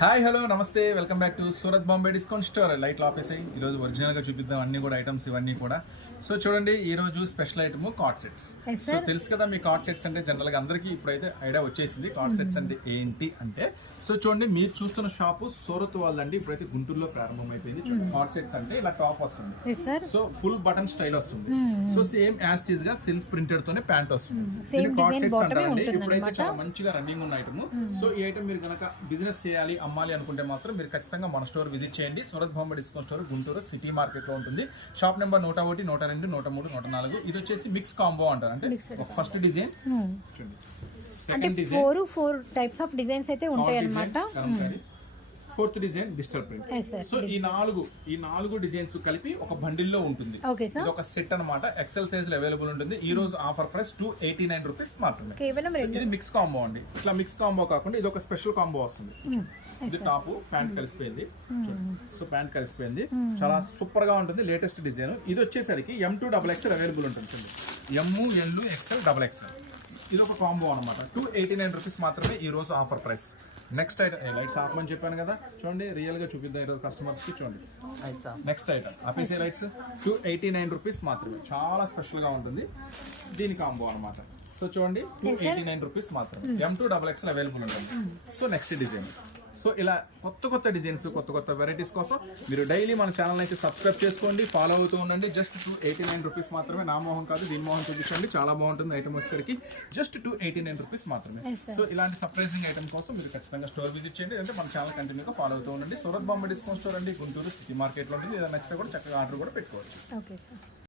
Hi hello నమస్తే welcome back to Surat Bombay discount store light office. ఈరోజు ఒరిజినల్గా చూపిద్దాం అన్ని కూడా ఐటమ్స్ ఇవన్నీ కూడా. సో చూడండి ఈరోజు special item card sets. So తెలుసు కదా మీ కార్డ్ సెట్స్ అంటే జనరల్గా అందరికీ ఇప్పుడైతే ఐడియా వచ్చేసింది కార్డ్ సెట్స్ అంటే ఏంటి అంటే. సో చూడండి మీరు చూస్తున్న షాపు సూరత్ వాళ్ళండి, ఇప్పుడైతే గుంటూరులో ప్రారంభం అయిపోయింది. కార్డ్ సెట్స్ అంటే ఇలా టాప్ వస్తుంది, సో ఫుల్ బటన్ స్టైల్ వస్తుంది. సో సేమ్ యాజ్ టీజ్ గా సెల్ఫ్ ప్రింటెడ్ తోనే ప్యాంట్ వస్తుంది. కార్డ్ సెట్స్ అంటారండి. ఇప్పుడైతే చాలా మంచిగా రన్నింగ్ ఉన్న ఐటమ్. సో ఈ ఐటమ్ మీరు కనుక బిజినెస్ చేయాలి అమ్మాలి అనుకుంటే మాత్రం మీరు ఖచ్చితంగా మన స్టోర్ విజిట్ చేయండి. Surat Bombay discount store Guntur city market లో ఉంటుంది. Shop number 101, 102, 103, 104. ఇది వచ్చేసి మిక్స్ కాంబో అంటారు. అంటే ఫస్ట్ డిజైన్ చూడండి, second design, four types of designs అయితే ఉంటాయి అన్నమాట. Fourth design digital print. So ఈ నాలుగు డిజైన్స్ కలిపి ఒక బండిల్ లో ఉంటుంది. ఇది ఒక సెట్ అన్నమాట. ఎక్సెల్ సైజ్ లో అవైలబుల్ ఉంటుంది. ఈ రోజు ఆఫర్ ప్రైస్ 289 రూపీస్ మాత్రమే. ఇది మిక్స్ కాంబో అండి. ఇట్లా మిక్స్ కాంబో కాకుండా ఇది ఒక స్పెషల్ కాంబో వస్తుంది. ఇది టాప్ ప్యాంట్ కలిసిపోయింది. సో ప్యాంట్ కలిసిపోయింది, చాలా సూపర్ గా ఉంటుంది. Latest design. ఇది వచ్చేసరికి M2XXL అవైలబుల్ ఉంటుంది. ML, XL, XXL. ఇది ఒక కాంబో అనమాట. 289 రూపీస్ మాత్రమే ఈ రోజు offer price. Next item lights ఆపమని చెప్పాను కదా, చూడండి రియల్ గా చూపిద్దాం ఈరోజు కస్టమర్స్ కి. చూడండి next item APC lights 289 rupees మాత్రమే. చాలా స్పెషల్ గా ఉంటుంది. దీని కాంబో అనమాట. సో చూడండి 289 రూపీస్ మాత్రమే. M2XXL అవైలబుల్ ఉంటుంది. So next design. సో ఇలా కొత్త డిజైన్స్, కొత్త వెరైటీస్ కోసం మీరు డైలీ మన ఛానల్ అయితే సబ్స్క్రైబ్ చేసుకోండి, ఫాలో అవుతూ ఉండండి. జస్ట్ 289 రూపీస్ మాత్రమే. నా మోహన్ కాదు, దీని మోహన్ చూపించండి. చాలా బాగుంటుంది ఐటమ్ వచ్చేసరికి. జస్ట్ 289 రూపీస్ మాత్రమే. సో ఇలాంటి సర్ప్రైజింగ్ ఐటమ్ కోసం మీరు ఖచ్చితంగా స్టోర్ విజిట్ చేయండి. అంటే మన ఛానల్ కంటిన్యూగా ఫాలో అవుతూ ఉండండి. సూరత్ బాంబే డిస్కౌంట్ స్టోర్ అండి, గుంటూరు సిటీ మార్కెట్లో ఉంటుంది. ఏదైనా నచ్చితే కూడా చక్కగా ఆర్డర్ కూడా పెట్టుకోవచ్చు.